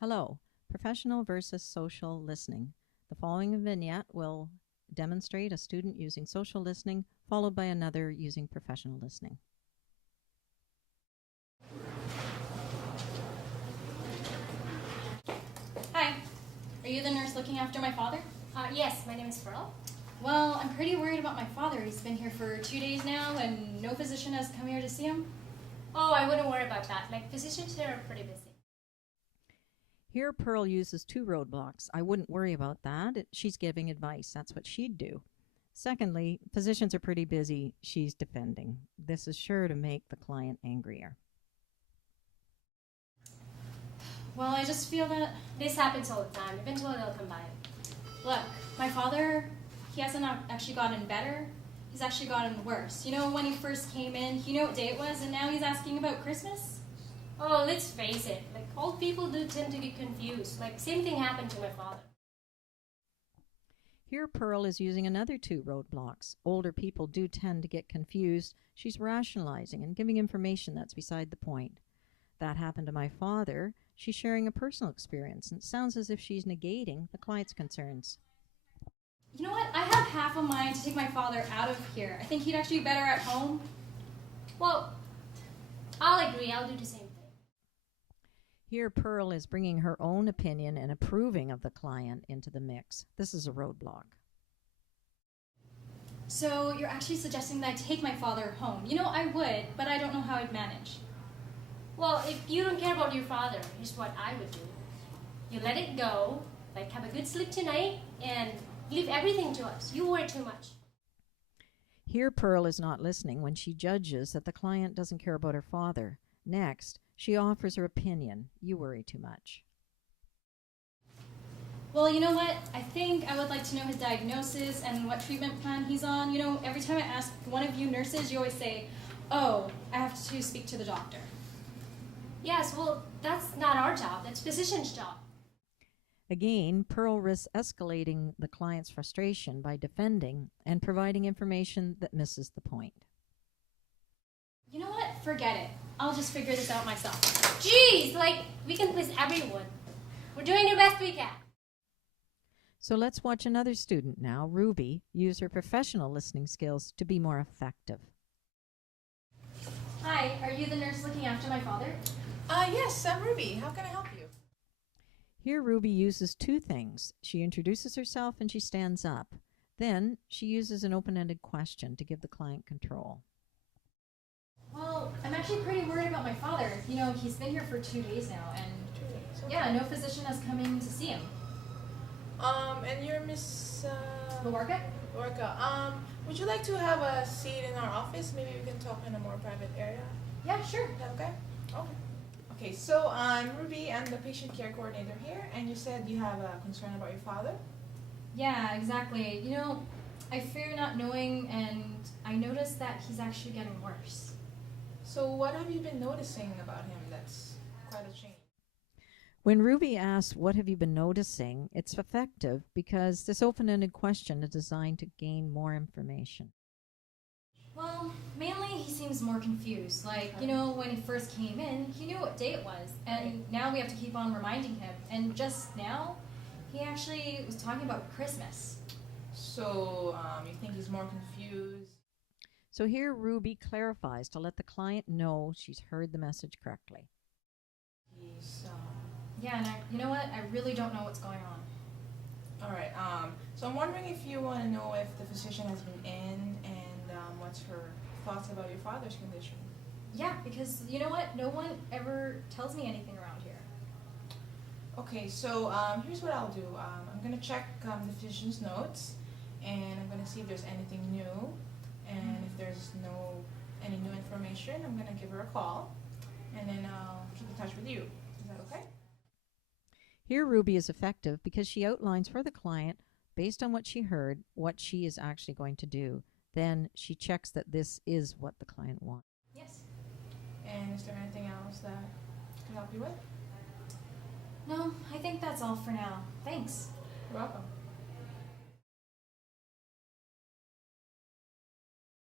Hello, professional versus social listening. The following vignette will demonstrate a student using social listening, followed by another using professional listening. Hi, are you the nurse looking after my father? Yes, my name is Pearl. Well, I'm pretty worried about my father. He's been here for 2 days now, and no physician has come here to see him. Oh, I wouldn't worry about that. Physicians here are pretty busy. Here, Pearl uses two roadblocks. I wouldn't worry about that. She's giving advice. That's what she'd do. Secondly, physicians are pretty busy. She's defending. This is sure to make the client angrier. Well, I just feel that... This happens all the time. Eventually they'll come by. Look, my father, he hasn't actually gotten better. He's actually gotten worse. You know, when he first came in, you know what day it was, and now he's asking about Christmas? Oh, let's face it. Old people do tend to get confused. Same thing happened to my father. Here, Pearl is using another two roadblocks. Older people do tend to get confused. She's rationalizing and giving information that's beside the point. That happened to my father. She's sharing a personal experience, and it sounds as if she's negating the client's concerns. You know what? I have half a mind to take my father out of here. I think he'd actually be better at home. Well, I'll agree. I'll do the same thing. Here, Pearl is bringing her own opinion and approving of the client into the mix. This is a roadblock. So you're actually suggesting that I take my father home. You know, I would, but I don't know how I'd manage. Well, if you don't care about your father, here's what I would do. You let it go, have a good sleep tonight, and leave everything to us. You worry too much. Here, Pearl is not listening when she judges that the client doesn't care about her father. Next, she offers her opinion. You worry too much. Well, you know what? I think I would like to know his diagnosis and what treatment plan he's on. You know, every time I ask one of you nurses, you always say, oh, I have to speak to the doctor. Yes, well, that's not our job. That's physician's job. Again, Pearl risks escalating the client's frustration by defending and providing information that misses the point. You know what? Forget it. I'll just figure this out myself. Jeez, we can please everyone. We're doing the best we can. So let's watch another student now, Ruby, use her professional listening skills to be more effective. Hi, are you the nurse looking after my father? Yes, I'm Ruby. How can I help you? Here, Ruby uses two things. She introduces herself and she stands up. Then she uses an open-ended question to give the client control. Well, I'm actually pretty worried about my father. You know, he's been here for 2 days now, and yeah, no physician has come in to see him. And you're Miss Lorca? Lorca. Would you like to have a seat in our office? Maybe we can talk in a more private area. Yeah, sure. Is that okay? Okay. Okay, so I'm Ruby. I'm the patient care coordinator here, and you said you have a concern about your father? Yeah, exactly. You know, I fear not knowing, and I noticed that he's actually getting worse. So what have you been noticing about him that's quite a change? When Ruby asks, what have you been noticing, it's effective because this open-ended question is designed to gain more information. Well, mainly he seems more confused. You know, when he first came in, he knew what day it was, and now we have to keep on reminding him. And just now, he actually was talking about Christmas. So you think he's more confused? So here Ruby clarifies to let the client know she's heard the message correctly. He's Yeah, and you know what? I really don't know what's going on. all right. So I'm wondering if you want to know if the physician has been in and what's her thoughts about your father's condition. Yeah, because you know what? No one ever tells me anything around here. Okay, so here's what I'll do. I'm going to check the physician's notes, and I'm going to see if there's anything new. And if there's any new information, I'm going to give her a call, and then I'll keep in touch with you. Is that okay? Here Ruby is effective because she outlines for the client, based on what she heard, what she is actually going to do. Then she checks that this is what the client wants. Yes. And is there anything else that I can help you with? No, I think that's all for now. Thanks. You're welcome.